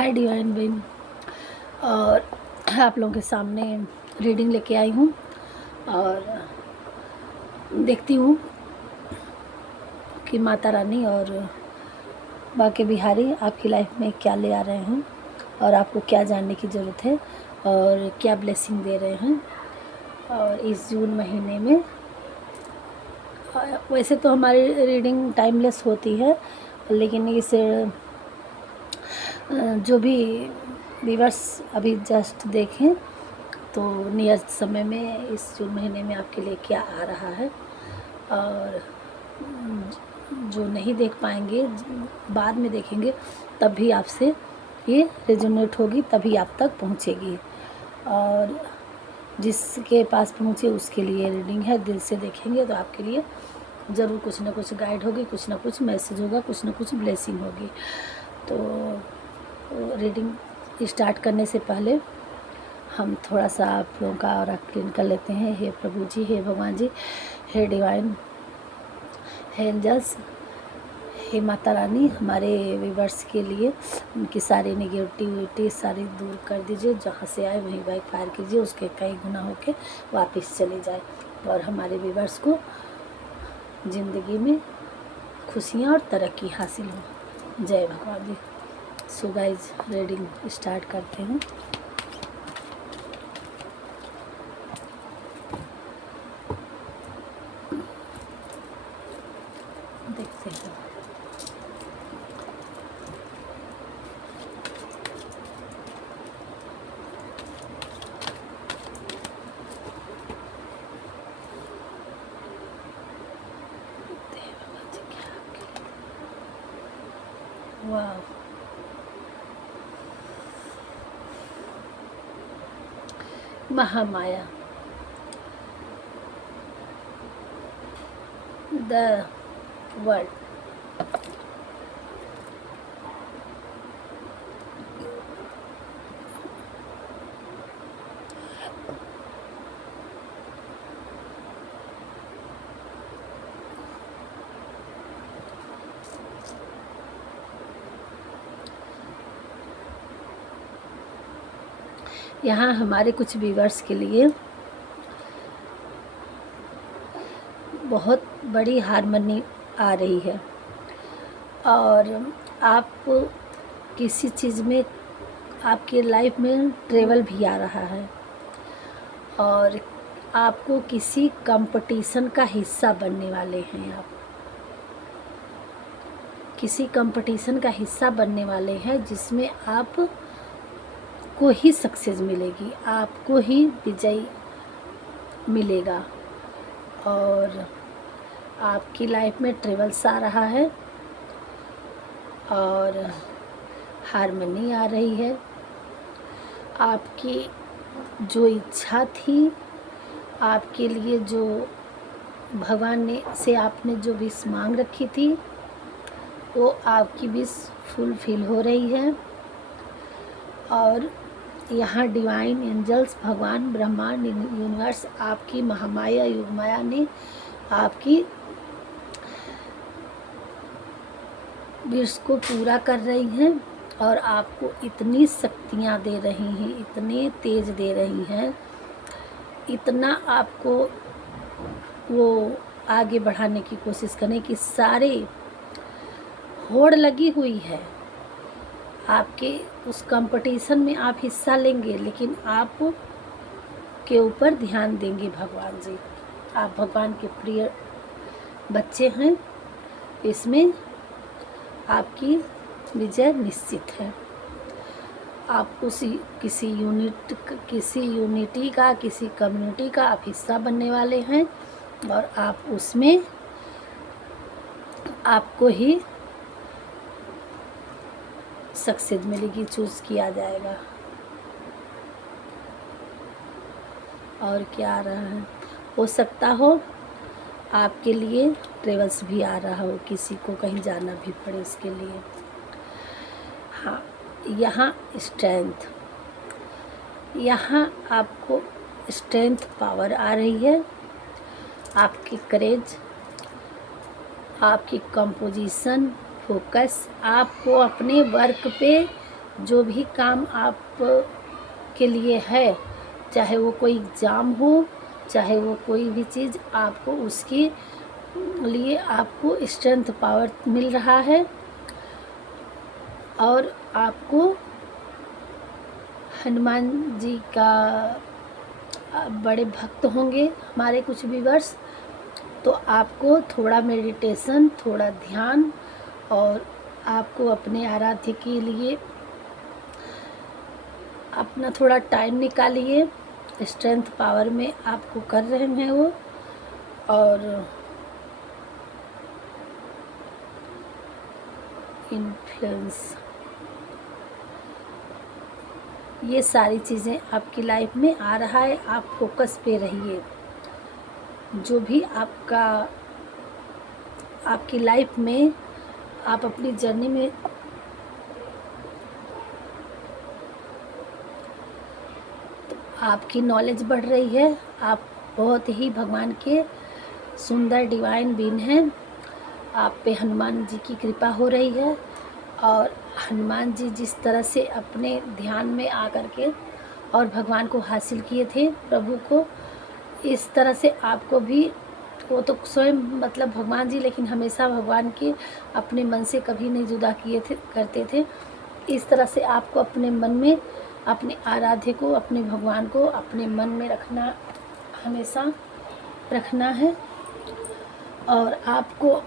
हाय divine बिन। और आप लोगों के सामने रीडिंग लेके आई हूँ और देखती हूँ कि माता रानी और बाके बिहारी आपकी लाइफ में क्या ले आ रहे हैं और आपको क्या जानने की ज़रूरत है और क्या ब्लेसिंग दे रहे हैं। और इस जून महीने में वैसे तो हमारी रीडिंग टाइमलेस होती है, लेकिन इस जो भी व्यूअर्स अभी जस्ट देखें तो नियर समय में इस जून महीने में आपके लिए क्या आ रहा है, और जो नहीं देख पाएंगे बाद में देखेंगे तब भी आपसे ये रेजोनेट होगी, तभी आप तक पहुंचेगी। और जिसके पास पहुंचे उसके लिए रीडिंग है। दिल से देखेंगे तो आपके लिए ज़रूर कुछ ना कुछ गाइड होगी, कुछ ना कुछ मैसेज होगा, कुछ ना कुछ ब्लेसिंग होगी। तो रीडिंग स्टार्ट करने से पहले हम थोड़ा सा आप लोगों का और क्लीन कर लेते हैं। हे प्रभु जी, हे भगवान जी, हे डिवाइन, हे एंजल्स, हे माता रानी, हमारे व्यूअर्स के लिए उनकी सारी नेगेटिविटी सारी दूर कर दीजिए। जहाँ से आए वहीं बाइक फायर कीजिए, उसके कई गुना होके वापस चले जाए और हमारे व्यूअर्स को ज़िंदगी में खुशियाँ और तरक्की हासिल हो। जय भगवान जी। सो गाइज रीडिंग स्टार्ट करते हैं। देखते हैं वाह, महामाया, द वर्ड, यहाँ हमारे कुछ व्यूअर्स के लिए बहुत बड़ी हार्मनी आ रही है और आप किसी चीज़ में आपके लाइफ में ट्रेवल भी आ रहा है और आपको किसी कंपटीशन का हिस्सा बनने वाले हैं। आप किसी कंपटीशन का हिस्सा बनने वाले हैं जिसमें आप को ही सक्सेस मिलेगी, आपको ही विजय मिलेगा और आपकी लाइफ में ट्रेवल्स आ रहा है और हार्मनी आ रही है। आपकी जो इच्छा थी, आपके लिए जो भगवान ने से आपने जो विश मांग रखी थी वो आपकी विश फुलफिल हो रही है। और यहाँ डिवाइन एंजल्स, भगवान, ब्रह्मांड, यूनिवर्स, आपकी महामाया युगमाया ने आपकी विश को पूरा कर रही हैं और आपको इतनी शक्तियाँ दे रही हैं, इतने तेज दे रही हैं, इतना आपको वो आगे बढ़ाने की कोशिश करें कि सारे होड़ लगी हुई है आपके उस कंपटीशन में। आप हिस्सा लेंगे लेकिन आप के ऊपर ध्यान देंगे भगवान जी। आप भगवान के प्रिय बच्चे हैं, इसमें आपकी विजय निश्चित है। आप किसी यूनिटी का, किसी कम्युनिटी का आप हिस्सा बनने वाले हैं और आप उसमें आपको ही सक्सेस मिलेगी, चूज़ किया जाएगा। और क्या आ रहा है, हो सकता हो आपके लिए ट्रेवल्स भी आ रहा हो, किसी को कहीं जाना भी पड़े इसके लिए। हाँ, यहाँ स्ट्रेंथ, यहाँ आपको स्ट्रेंथ पावर आ रही है। आपकी करेज, आपकी कंपोजिशन, फोकस, आपको अपने वर्क पे जो भी काम आप के लिए है, चाहे वो कोई एग्ज़ाम हो, चाहे वो कोई भी चीज़, आपको उसके लिए आपको स्ट्रेंथ पावर मिल रहा है। और आपको हनुमान जी का बड़े भक्त होंगे हमारे कुछ व्यूअर्स, तो आपको थोड़ा मेडिटेशन, थोड़ा ध्यान, और आपको अपने आराध्य के लिए अपना थोड़ा टाइम निकालिए। स्ट्रेंथ पावर में आपको कर रहे हैं वो। और इन्फ्लुएंस, ये सारी चीज़ें आपकी लाइफ में आ रहा है। आप फोकस पे रहिए। जो भी आपकी लाइफ में आप अपनी जर्नी में आपकी नॉलेज बढ़ रही है। आप बहुत ही भगवान के सुंदर डिवाइन बीन हैं। आप पे हनुमान जी की कृपा हो रही है। और हनुमान जी जिस तरह से अपने ध्यान में आकर के और भगवान को हासिल किए थे, प्रभु को, इस तरह से आपको भी, वो तो स्वयं मतलब भगवान जी, लेकिन हमेशा भगवान के अपने मन से कभी नहीं जुदा करते थे। इस तरह से आपको अपने मन में अपने आराध्य को, अपने भगवान को अपने मन में रखना, हमेशा रखना है। और आपको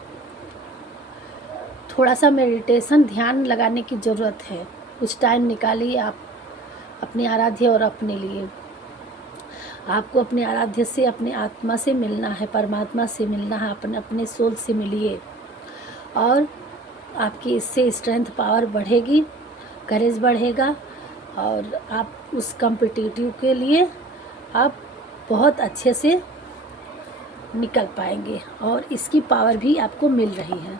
थोड़ा सा मेडिटेशन, ध्यान लगाने की ज़रूरत है। कुछ टाइम निकालिए आप अपने आराध्य और अपने लिए। आपको अपने आराध्य से, अपने आत्मा से मिलना है, परमात्मा से मिलना है, अपने सोल से मिलिए। और आपकी इससे स्ट्रेंथ पावर बढ़ेगी, करेज बढ़ेगा, और आप उस कॉम्पिटिटिव के लिए आप बहुत अच्छे से निकल पाएंगे। और इसकी पावर भी आपको मिल रही है।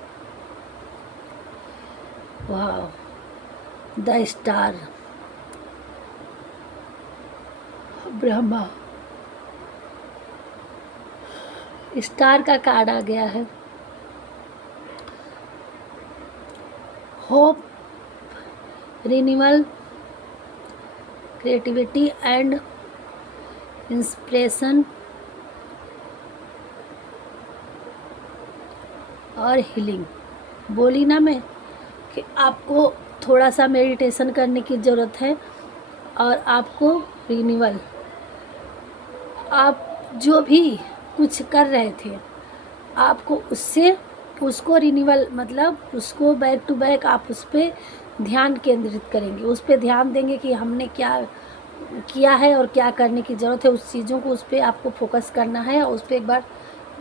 वाह, द स्टार, ब्रह्मा, स्टार का कार्ड आ गया है। Hope, renewal, creativity and inspiration और हीलिंग। बोली ना मैं कि आपको थोड़ा सा मेडिटेशन करने की ज़रूरत है। और आपको रिन्यूअल, आप जो भी कुछ कर रहे थे, आपको उसको रिन्यूअल, मतलब उसको बैक टू बैक आप उस पर ध्यान केंद्रित करेंगे, उस पर ध्यान देंगे कि हमने क्या किया है और क्या करने की ज़रूरत है। उस चीज़ों को, उस पर आपको फोकस करना है और उस पर एक बार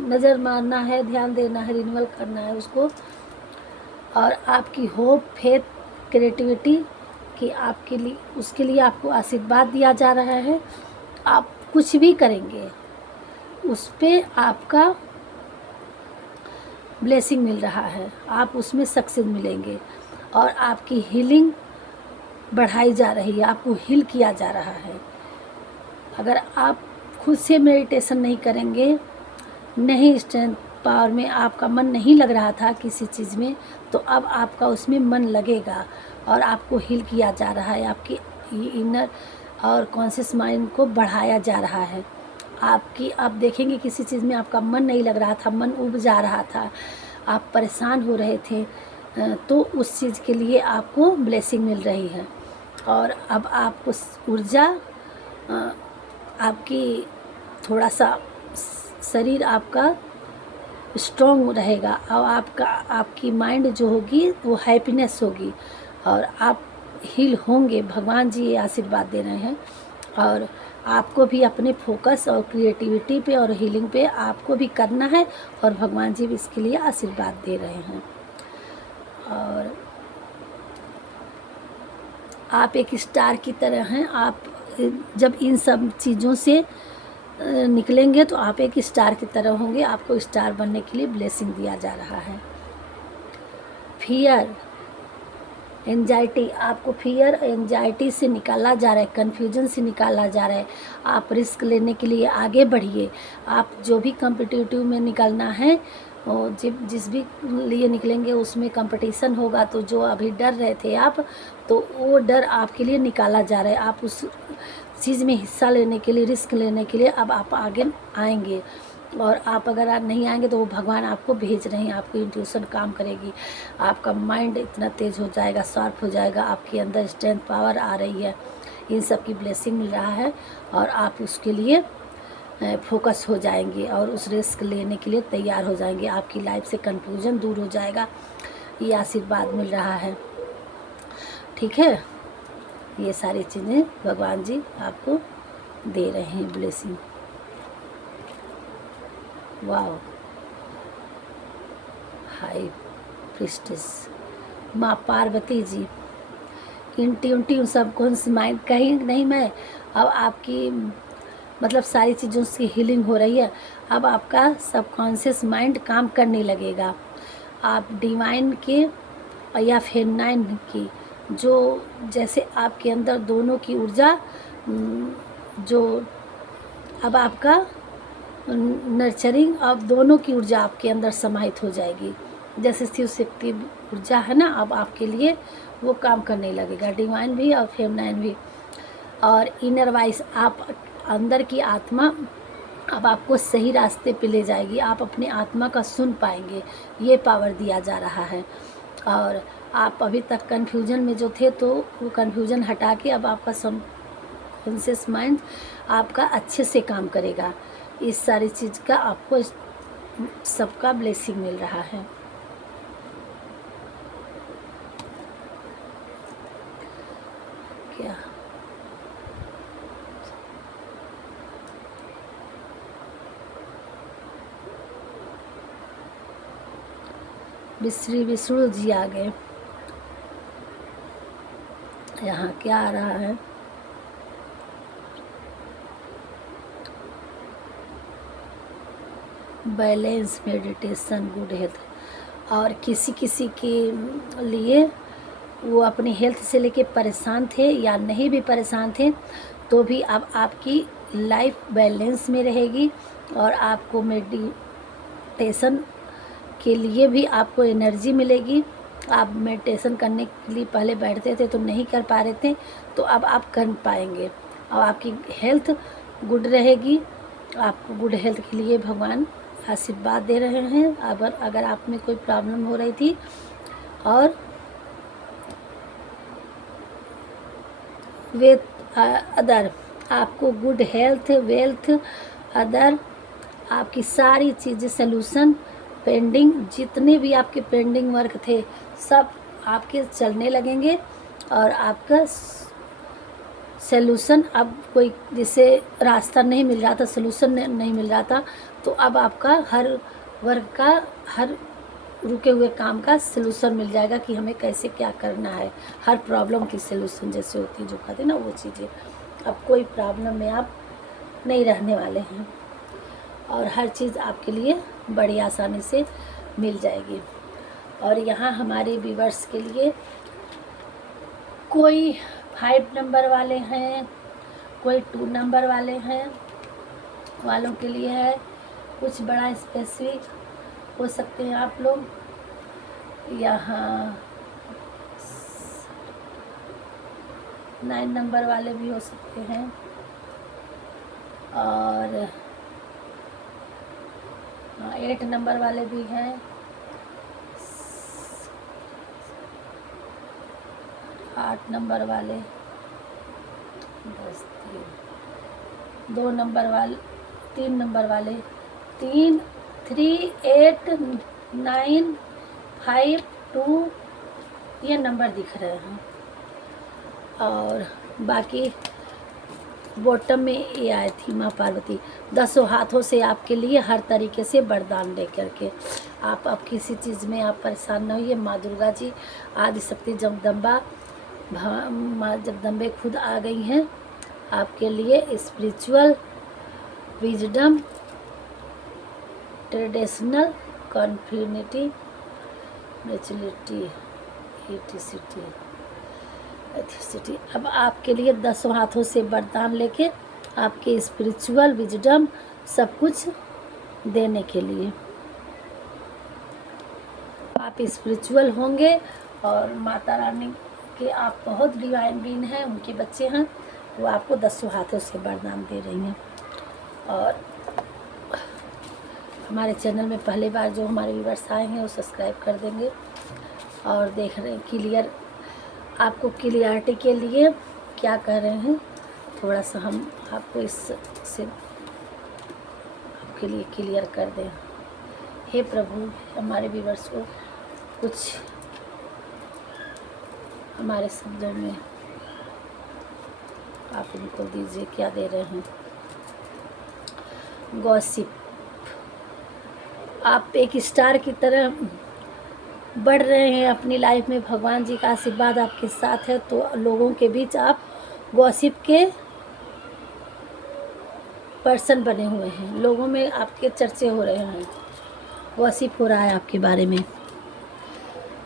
नज़र मारना है, ध्यान देना है, रिन्यूअल करना है उसको। और आपकी होप, फेथ, क्रिएटिविटी कि आपके लिए, उसके लिए आपको आशीर्वाद दिया जा रहा है। आप कुछ भी करेंगे उस पर आपका ब्लेसिंग मिल रहा है, आप उसमें सक्सेस मिलेंगे। और आपकी हीलिंग बढ़ाई जा रही है, आपको हील किया जा रहा है। अगर आप खुद से मेडिटेशन नहीं करेंगे, नहीं स्ट्रेंथ पावर में आपका मन नहीं लग रहा था किसी चीज़ में, तो अब आपका उसमें मन लगेगा और आपको हील किया जा रहा है। आपकी इनर और कॉन्शियस माइंड को बढ़ाया जा रहा है। आपकी, आप देखेंगे किसी चीज़ में आपका मन नहीं लग रहा था, मन उब जा रहा था, आप परेशान हो रहे थे, तो उस चीज़ के लिए आपको ब्लेसिंग मिल रही है। और अब आपको ऊर्जा, आपकी थोड़ा सा शरीर आपका स्ट्रॉन्ग रहेगा और आपकी माइंड जो होगी वो हैप्पीनेस होगी और आप हील होंगे। भगवान जी ये आशीर्वाद दे रहे हैं। और आपको भी अपने फोकस और क्रिएटिविटी पे और हीलिंग पे आपको भी करना है और भगवान जी भी इसके लिए आशीर्वाद दे रहे हैं। और आप एक स्टार की तरह हैं। आप जब इन सब चीज़ों से निकलेंगे तो आप एक स्टार की तरह होंगे। आपको स्टार बनने के लिए ब्लेसिंग दिया जा रहा है। फियर, एंजाइटी, आपको फियर, एंजाइटी से निकाला जा रहा है, कन्फ्यूजन से निकाला जा रहा है। आप रिस्क लेने के लिए आगे बढ़िए। आप जो भी कॉम्पिटिटिव में निकलना है, और जिस भी लिए निकलेंगे उसमें कंपटीशन होगा, तो जो अभी डर रहे थे आप, तो वो डर आपके लिए निकाला जा रहा है। आप उस चीज़ में हिस्सा लेने के लिए, रिस्क लेने के लिए अब आप आगे आएंगे। और आप अगर आज नहीं आएंगे तो वो भगवान आपको भेज रहे हैं, आपकी इंट्यूशन काम करेगी, आपका माइंड इतना तेज हो जाएगा, शार्प हो जाएगा, आपके अंदर स्ट्रेंथ पावर आ रही है, इन सब की ब्लेसिंग मिल रहा है और आप उसके लिए फोकस हो जाएंगे और उस रिस्क लेने के लिए तैयार हो जाएंगे। आपकी लाइफ से कंफ्यूजन दूर हो जाएगा, ये आशीर्वाद मिल रहा है। ठीक है, ये सारी चीज़ें भगवान जी आपको दे रहे हैं ब्लेसिंग। वाओ, हाई प्रिस्टेस माँ Parvati ji, in tune subconscious mind कहीं नहीं, मैं अब आपकी मतलब सारी चीज़ों से हीलिंग हो रही है। अब आपका सबकॉन्शियस माइंड काम करने लगेगा। आप डिवाइन के या फेमाइन की, जो जैसे आपके अंदर दोनों की ऊर्जा, जो अब आपका नर्चरिंग, अब दोनों की ऊर्जा आपके अंदर समाहित हो जाएगी। जैसे शिव शक्ति ऊर्जा है ना, अब आपके लिए वो काम करने लगेगा, डिवाइन भी और फेमाइन भी। और इनर वॉइस, आप अंदर की आत्मा अब आपको सही रास्ते पे ले जाएगी, आप अपने आत्मा का सुन पाएंगे, ये पावर दिया जा रहा है। और आप अभी तक कन्फ्यूजन में जो थे, तो वो कन्फ्यूजन हटा के अब आपका सबकॉन्शियस माइंड आपका अच्छे से काम करेगा। इस सारी चीज़ का आपको सबका ब्लेसिंग मिल रहा है। क्या श्री विष्णु जी आ गए। यहाँ क्या आ रहा है, बैलेंस, मेडिटेशन, गुड हेल्थ। और किसी किसी के लिए वो अपनी हेल्थ से लेके परेशान थे या नहीं भी परेशान थे, तो भी अब आपकी लाइफ बैलेंस में रहेगी और आपको मेडिटेशन के लिए भी आपको एनर्जी मिलेगी। आप मेडिटेशन करने के लिए पहले बैठते थे तो नहीं कर पा रहे थे, तो अब आप कर पाएंगे और आपकी हेल्थ गुड रहेगी। आपको गुड हेल्थ के लिए भगवान आशीर्वाद दे रहे हैं। अगर आप में कोई प्रॉब्लम हो रही थी, और वे अदर आपको गुड हेल्थ, वेल्थ, अदर आपकी सारी चीज़ें सलूशन, पेंडिंग जितने भी आपके पेंडिंग वर्क थे, सब आपके चलने लगेंगे और आपका सलूशन, अब कोई जैसे रास्ता नहीं मिल रहा था, सलूशन नहीं मिल रहा था, तो अब आपका हर वर्क का, हर रुके हुए काम का सलूशन मिल जाएगा कि हमें कैसे क्या करना है। हर प्रॉब्लम की सलूशन जैसे होती है, जो कहते हैं ना, वो चीज़ें, अब कोई प्रॉब्लम में आप नहीं रहने वाले हैं और हर चीज़ आपके लिए बड़ी आसानी से मिल जाएगी। और यहाँ हमारे व्यूअर्स के लिए कोई 5 नंबर वाले हैं, कोई 2 नंबर वाले हैं, वालों के लिए है कुछ बड़ा स्पेसिफिक हो सकते हैं आप लोग। यहाँ 9 नंबर वाले भी हो सकते हैं और 8 नंबर वाले भी हैं, 8 नंबर वाले, 2 नंबर वाले, 3 नंबर वाले, 3, 3, 8, 9, 5, 2, ये नंबर दिख रहे हैं। और बाकी बॉटम में ये आई थी माँ पार्वती, 10 हाथों से आपके लिए हर तरीके से वरदान दे करके। आप अब किसी चीज़ में आप परेशान न होइए। माँ दुर्गा जी, आदिशक्ति जगदम्बा, माँ जगदम्बे खुद आ गई हैं आपके लिए स्पिरिचुअल विजडम, ट्रेडिशनल कॉन्फिनिटी, नेचुरलिटी, एथिसिटी। अब आपके लिए 10 हाथों से वरदान लेके आपके स्पिरिचुअल विजडम सब कुछ देने के लिए। आप स्पिरिचुअल होंगे और माता रानी के आप बहुत डिवाइन बीन हैं, उनके बच्चे हैं, वो आपको 10 हाथों से वरदान दे रही हैं। और हमारे चैनल में पहली बार जो हमारे व्यूअर्स आए हैं वो सब्सक्राइब कर देंगे और देख रहे हैं क्लियर, आपको क्लियरिटी के लिए क्या कह रहे हैं थोड़ा सा हम आपको इससे आपके लिए क्लियर कर दें। हे प्रभु, हमारे व्यूअर्स को कुछ हमारे शब्दों में आप इनको दीजिए, क्या दे रहे हैं। गॉसिप, आप एक स्टार की तरह बढ़ रहे हैं अपनी लाइफ में, भगवान जी का आशीर्वाद आपके साथ है, तो लोगों के बीच आप गॉसिप के पर्सन बने हुए हैं, लोगों में आपके चर्चे हो रहे हैं, गॉसिप हो रहा है आपके बारे में,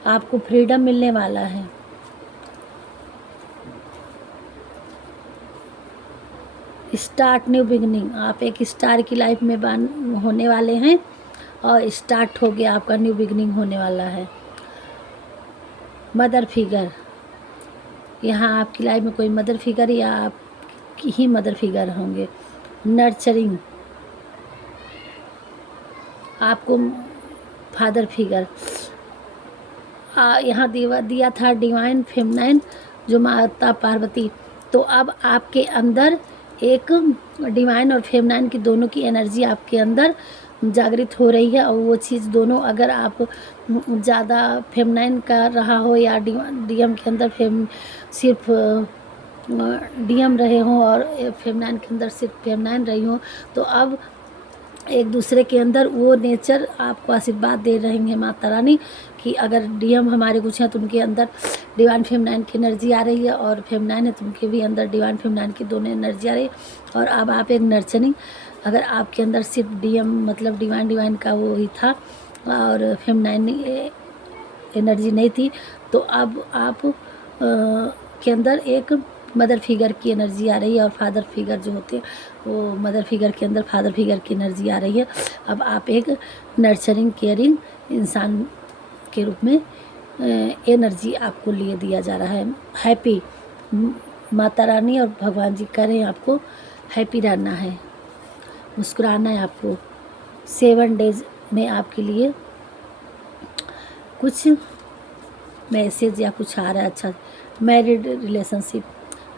आपको फ्रीडम मिलने वाला है। स्टार्ट न्यू बिगनिंग, आप एक स्टार की लाइफ में होने वाले हैं और स्टार्ट हो गया, आपका न्यू बिगनिंग होने वाला है। मदर फिगर, यहाँ आपकी लाइफ में कोई मदर फिगर या आपकी ही मदर फिगर होंगे। नर्चरिंग, आपको फादर फिगर, यहाँ दिया था डिवाइन फेमिनाइन जो माता पार्वती, तो अब आपके अंदर एक डिवाइन और फेमिनाइन की दोनों की एनर्जी आपके अंदर जागृत हो रही है। और वो चीज़ दोनों, अगर आप ज़्यादा फेमिनाइन का रहा हो या डीएम के अंदर सिर्फ डीएम रहे हों और फेमिनाइन के अंदर सिर्फ फेमिनाइन रही हो, तो अब एक दूसरे के अंदर वो नेचर आपको आशीर्वाद दे रही हैं माता रानी कि अगर डीएम हमारे कुछ हैं तो उनके अंदर डिवाइन फेमिनाइन की एनर्जी आ रही है, और फेमिनाइन है तो उनके भी अंदर डिवाइन फेमिनाइन की दोनों एनर्जी आ रही है। और अब आप एक नर्चरिंग, अगर आपके अंदर सिर्फ डीएम मतलब डिवाइन का वो ही था और फेमिनाइन एनर्जी नहीं थी, तो अब आप के अंदर एक मदर फिगर की एनर्जी आ रही है, और फादर फिगर जो होते हैं वो मदर फिगर के अंदर फादर फिगर की एनर्जी आ रही है। अब आप एक नर्चरिंग केयरिंग इंसान के रूप में एनर्जी आपको लिए दिया जा रहा है। हैप्पी, माता रानी और भगवान जी कह रहे हैं आपको हैप्पी रहना है, मुस्कुराना है आपको। 7 डेज में आपके लिए कुछ मैसेज या कुछ आ रहा है अच्छा। मैरिड रिलेशनशिप,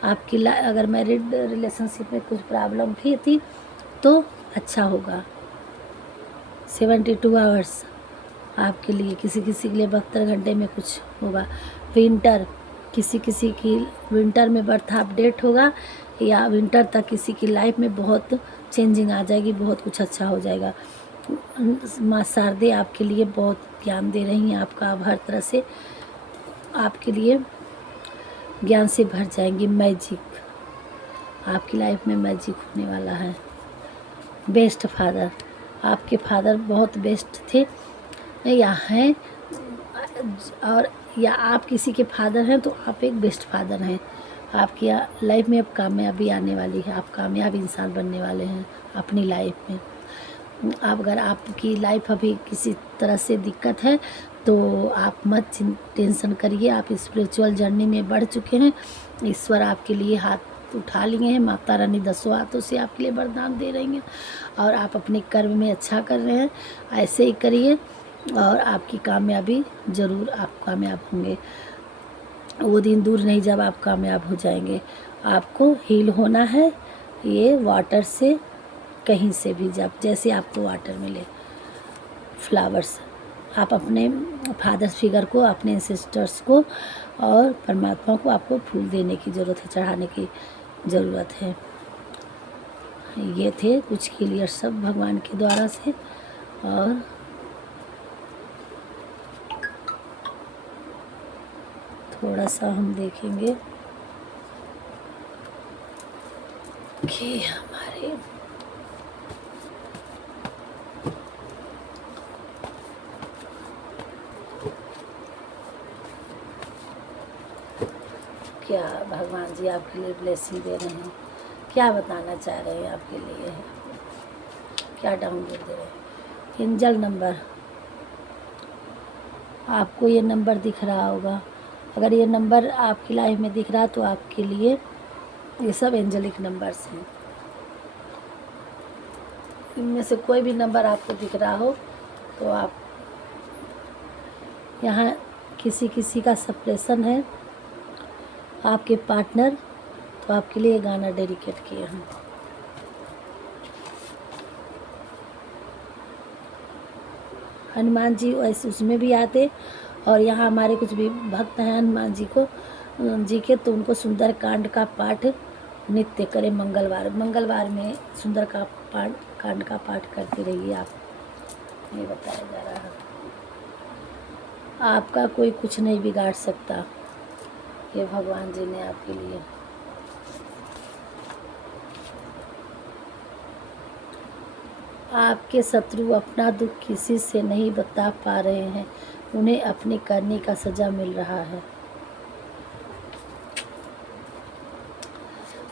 आपकी अगर मैरिड रिलेशनशिप में कुछ प्रॉब्लम भी थी तो अच्छा होगा। 72 आवर्स आपके लिए, किसी किसी के लिए 72 घंटे में कुछ होगा। विंटर, किसी किसी की विंटर में बर्थ अपडेट होगा, या विंटर तक किसी की लाइफ में बहुत चेंजिंग आ जाएगी, बहुत कुछ अच्छा हो जाएगा। माँ शारदे आपके लिए बहुत ज्ञान दे रही हैं, आपका अब हर तरह से आपके लिए ज्ञान से भर जाएंगी। मैजिक, आपकी लाइफ में मैजिक होने वाला है। बेस्ट फादर, आपके फादर बहुत बेस्ट थे या हैं, और या आप किसी के फादर हैं तो आप एक बेस्ट फादर हैं। आपकी लाइफ में अब कामयाबी आने वाली है, आप कामयाब इंसान बनने वाले हैं अपनी लाइफ में। आप अगर आपकी लाइफ अभी किसी तरह से दिक्कत है तो आप मत टेंशन करिए, आप स्पिरिचुअल जर्नी में बढ़ चुके हैं। ईश्वर आपके लिए हाथ उठा लिए हैं, माता रानी 10 हाथों से आपके लिए वरदान दे रही हैं, और आप अपने कर्म में अच्छा कर रहे हैं। ऐसे ही करिए और आपकी कामयाबी ज़रूर, आप कामयाब होंगे। वो दिन दूर नहीं जब आप कामयाब हो जाएंगे। आपको हील होना है ये वाटर से, कहीं से भी, जब जैसे आपको वाटर मिले। फ्लावर्स, आप अपने फादर फिगर को, अपने सिस्टर्स को और परमात्मा को आपको फूल देने की ज़रूरत है, चढ़ाने की ज़रूरत है। ये थे कुछ क्लियर सब भगवान के द्वारा से। और थोड़ा सा हम देखेंगे कि हमारे क्या भगवान जी आपके लिए ब्लेसिंग दे रहे हैं, क्या बताना चाह रहे हैं आपके लिए, क्या डाउनलोड दे रहे हैं। एंजल नंबर आपको ये नंबर दिख रहा होगा। अगर ये नंबर आपकी लाइफ में दिख रहा तो आपके लिए ये सब एंजेलिक नंबर्स हैं। इनमें से कोई भी नंबर आपको दिख रहा हो तो आप यहाँ किसी किसी का सेपरेशन है, आपके पार्टनर, तो आपके लिए गाना डेडिकेट किए हैं। हनुमान जी वैसे उसमें भी आते, और यहाँ हमारे कुछ भी भक्त हैं हनुमान जी के, तो उनको सुंदर कांड का पाठ नित्य करें। मंगलवार में सुंदर कांड का पाठ करते रहिए आप, ये बताया जा रहा है। आपका कोई कुछ नहीं बिगाड़ सकता, ये भगवान जी ने आपके लिए। आपके शत्रु अपना दुख किसी से नहीं बता पा रहे हैं, उन्हें अपने करने का सजा मिल रहा है।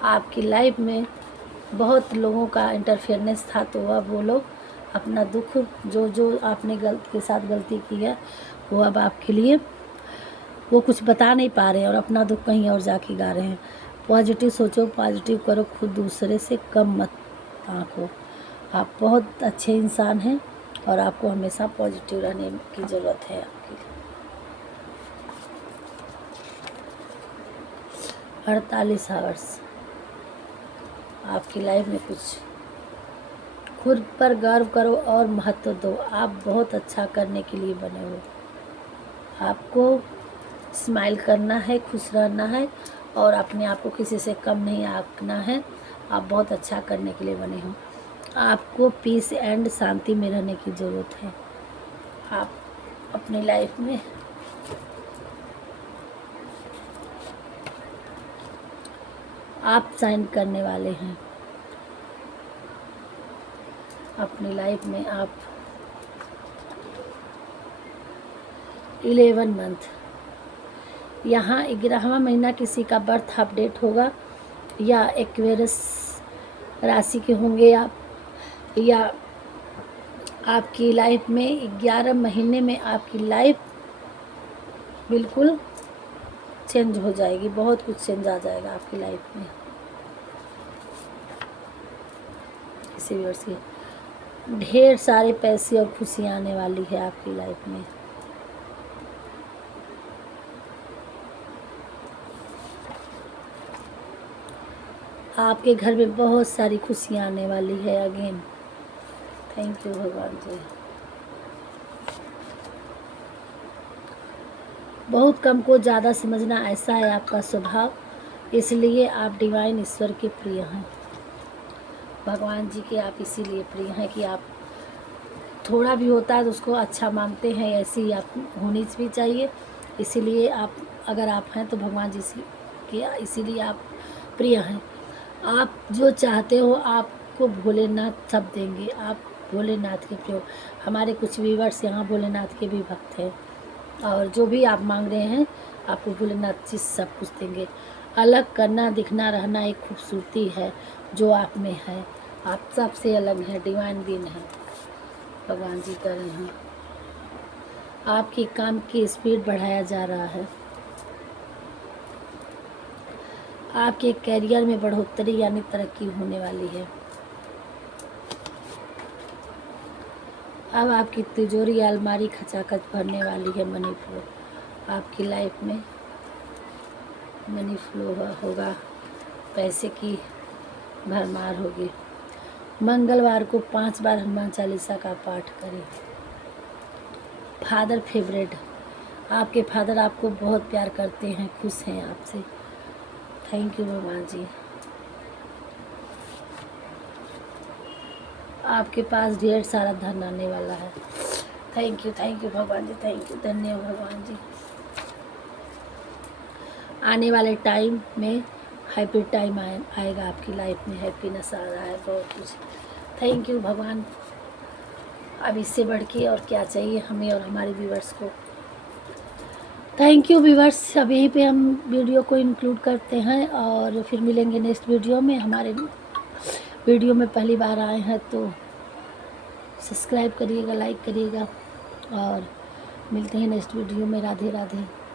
आपकी लाइफ में बहुत लोगों का इंटरफेरेंस था, तो अब वो लोग अपना दुख जो आपने के साथ गलती की है, वो अब आपके लिए वो कुछ बता नहीं पा रहे हैं और अपना दुख कहीं और जाके गा रहे हैं। पॉजिटिव सोचो, पॉजिटिव करो, खुद दूसरे से कम मत आंको। आप बहुत अच्छे इंसान हैं और आपको हमेशा पॉजिटिव रहने की ज़रूरत है। आपकी 48 आवर्स आपकी लाइफ में कुछ खुद पर गर्व करो और महत्व दो। आप बहुत अच्छा करने के लिए बने हो। आपको स्माइल करना है, खुश रहना है और अपने आप को किसी से कम नहीं आंकना है। आप बहुत अच्छा करने के लिए बने हो। आपको पीस एंड शांति में रहने की ज़रूरत है। आप अपनी लाइफ में आप साइन करने वाले हैं। अपनी लाइफ में आप 11 मंथ, यहाँ 11वां महीना किसी का बर्थ अपडेट होगा, या एक्वेरियस राशि के होंगे आप, या आपकी लाइफ में 11 महीने में आपकी लाइफ बिल्कुल चेंज हो जाएगी। बहुत कुछ चेंज आ जाएगा आपकी लाइफ में। इसी वजह से ढेर सारे पैसे और खुशियाँ आने वाली है आपकी लाइफ में। आपके घर में बहुत सारी खुशियाँ आने वाली है अगेन। थैंक यू भगवान जी। बहुत कम को ज़्यादा समझना, ऐसा है आपका स्वभाव, इसलिए आप डिवाइन ईश्वर के प्रिय हैं। भगवान जी के आप इसीलिए प्रिय हैं कि आप थोड़ा भी होता है तो उसको अच्छा मानते हैं। ऐसी आप होनी भी चाहिए। इसीलिए आप अगर आप हैं तो भगवान जी के इसीलिए आप प्रिय हैं। आप जो चाहते हो आपको भोलेनाथ सब देंगे। आप भोलेनाथ के प्रिय हो। हमारे कुछ व्यूअर्स यहाँ भोलेनाथ के भी भक्त हैं, और जो भी आप मांग रहे हैं आपको भोलेनाथ जी सब कुछ देंगे। अलग करना, दिखना, रहना एक खूबसूरती है जो आप में है। आप सबसे अलग हैं, डिवाइन बीइंग हैं। भगवान जी कर रहे हैं। आपकी काम की स्पीड बढ़ाया जा रहा है। आपके कैरियर में बढ़ोतरी यानी तरक्की होने वाली है। अब आपकी तिजोरी अलमारी खचाखच भरने वाली है। मनी फ्लो आपकी लाइफ में मनी फ्लो होगा, पैसे की भरमार होगी। मंगलवार को 5 बार हनुमान चालीसा का पाठ करें। फादर फेवरेट, आपके फादर आपको बहुत प्यार करते हैं, खुश हैं आपसे। थैंक यू भगवान जी। आपके पास ढेर सारा धन आने वाला है। थैंक यू भगवान जी, थैंक यू, धन्यवाद भगवान जी। आने वाले टाइम में हैप्पी टाइम आएगा आपकी लाइफ में। हैप्पीनेस आ रहा है बहुत कुछ। थैंक यू भगवान। अब इससे बढ़ के और क्या चाहिए हमें और हमारे व्यूवर्स को। Thank you viewers. अब यहीं पे हम वीडियो को इंक्लूड करते हैं और फिर मिलेंगे नेक्स्ट वीडियो में। हमारे वीडियो में पहली बार आए हैं तो सब्सक्राइब करिएगा, लाइक करिएगा और मिलते हैं नेक्स्ट वीडियो में। राधे राधे।